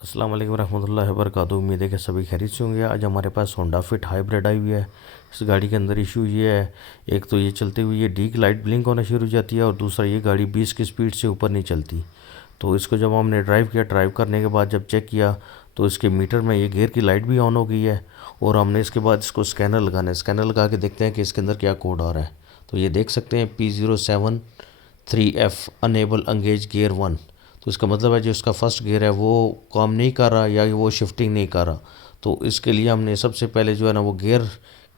अस्सलाम वालेकुम रहमतुल्लाहि व बरकातुहू। उम्मीद है कि सभी खैरियत से होंगे। आज हमारे पास होंडा फिट हाइब्रिड आई हुई है। इस गाड़ी के अंदर इशू ये है, एक तो ये चलते हुए ये डी की लाइट ब्लिंक होना शुरू हो जाती है और दूसरा ये गाड़ी 20 की स्पीड से ऊपर नहीं चलती। तो इसको जब हमने ड्राइव किया, ड्राइव करने के बाद जब चेक किया तो इसके मीटर में ये गियर की लाइट भी ऑन हो गई है। और हमने इसके बाद इसको स्कैनर लगाना है, स्कैनर लगा के देखते हैं कि इसके अंदर क्या कोड आ रहा है। तो ये देख सकते हैं P073F अनेबल एंगेज गियर 1। तो इसका मतलब है जो इसका फर्स्ट गियर है वो काम नहीं कर रहा या वो शिफ्टिंग नहीं कर रहा। तो इसके लिए हमने सबसे पहले जो है ना वो गियर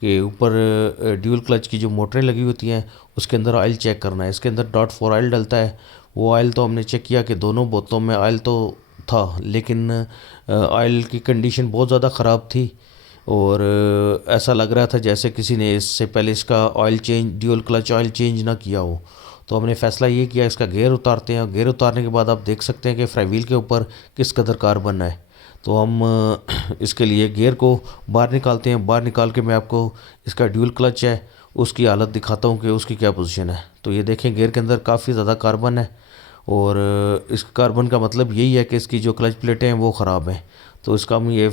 के ऊपर ड्यूल क्लच की जो मोटरें लगी होती हैं उसके अंदर ऑयल चेक करना है। इसके अंदर .4 ऑयल डलता है। वो ऑयल तो हमने चेक किया कि दोनों बोतलों में ऑयल तो था, लेकिन ऑयल की कंडीशन बहुत ज़्यादा ख़राब थी। और ऐसा लग रहा था जैसे किसी ने इससे पहले इसका oil change, dual clutch oil change ना किया हो। तो हमने फ़ैसला ये किया इसका गियर उतारते हैं। गियर उतारने के बाद आप देख सकते हैं कि फ्राईव्हील के ऊपर किस कदर कार्बन है। तो हम इसके लिए गियर को बाहर निकालते हैं। बाहर निकाल के मैं आपको इसका ड्यूल क्लच है उसकी हालत दिखाता हूँ कि उसकी क्या पोजीशन है। तो ये देखें गियर के अंदर काफ़ी ज़्यादा कार्बन है और इस कार्बन का मतलब यही है कि इसकी जो क्लच प्लेटें हैं वो ख़राब हैं। तो इसका हम ये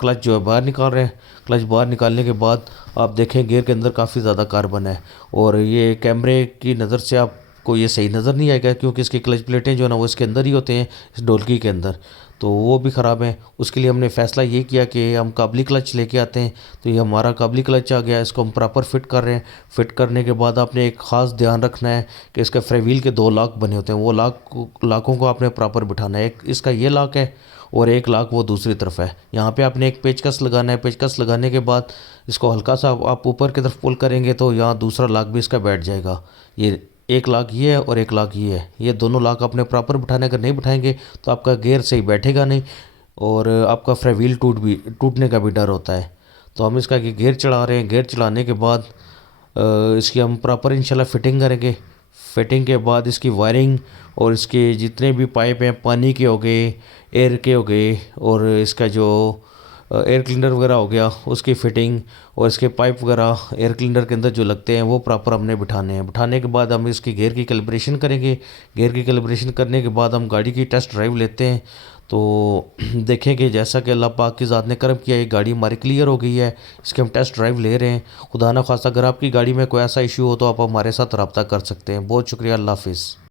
क्लच जो है बाहर निकाल रहे हैं। क्लच बाहर निकालने के बाद आप देखें गियर के अंदर काफ़ी ज़्यादा कार्बन है और ये कैमरे की नज़र से आपको ये सही नज़र नहीं आएगा क्योंकि इसकी क्लच प्लेटें जो है ना वो इसके अंदर ही होते हैं, इस ढोलकी के अंदर। तो वो भी ख़राब है। उसके लिए हमने फ़ैसला ये किया कि हम काबली क्लच लेके आते हैं। तो ये हमारा काबली क्लच आ गया, इसको हम प्रॉपर फिट कर रहे हैं। फिट करने के बाद आपने एक ख़ास ध्यान रखना है कि इसका फ्रीव्हील के 2 लॉक बने होते हैं, वो लाकों को आपने प्रॉपर बिठाना है। एक इसका ये लॉक है और एक लाख वो दूसरी तरफ है। यहाँ पे आपने एक पेचकस लगाना है। पेचकस लगाने के बाद इसको हल्का सा आप ऊपर की तरफ पुल करेंगे तो यहाँ दूसरा लाख भी इसका बैठ जाएगा। ये एक लाख ये है और एक लाख ये है। ये दोनों लाख अपने प्रॉपर बिठाने, अगर नहीं बिठाएंगे तो आपका गियर सही बैठेगा नहीं और आपका फ्रीव्हील टूटने का भी डर होता है। तो हम इसका गियर चढ़ा रहे हैं। गियर चढ़ाने के बाद इसकी हम प्रॉपर इंशाल्लाह फिटिंग करेंगे। फिटिंग के बाद इसकी वायरिंग और इसके जितने भी पाइप हैं, पानी के हो गए, एयर के हो गए और इसका जो एयर क्लीनर वगैरह हो गया उसकी फ़िटिंग और इसके पाइप वगैरह एयर क्लीनर के अंदर जो लगते हैं वो प्रॉपर हमने बिठाने हैं। बिठाने के बाद हम इसकी गियर की कैलिब्रेशन करेंगे। गियर की कैलिब्रेशन करने के बाद हम गाड़ी की टेस्ट ड्राइव लेते हैं। तो देखें कि जैसा कि अल्लाह पाक की ज़ात ने करम किया, ये गाड़ी हमारी क्लियर हो गई है। इसके हम टेस्ट ड्राइव ले रहे हैं। खुदा ना खास्ता अगर आपकी गाड़ी में कोई ऐसा इशू हो तो आप हमारे साथ रब्ता कर सकते हैं। बहुत शुक्रिया। अल्लाह हाफिज़।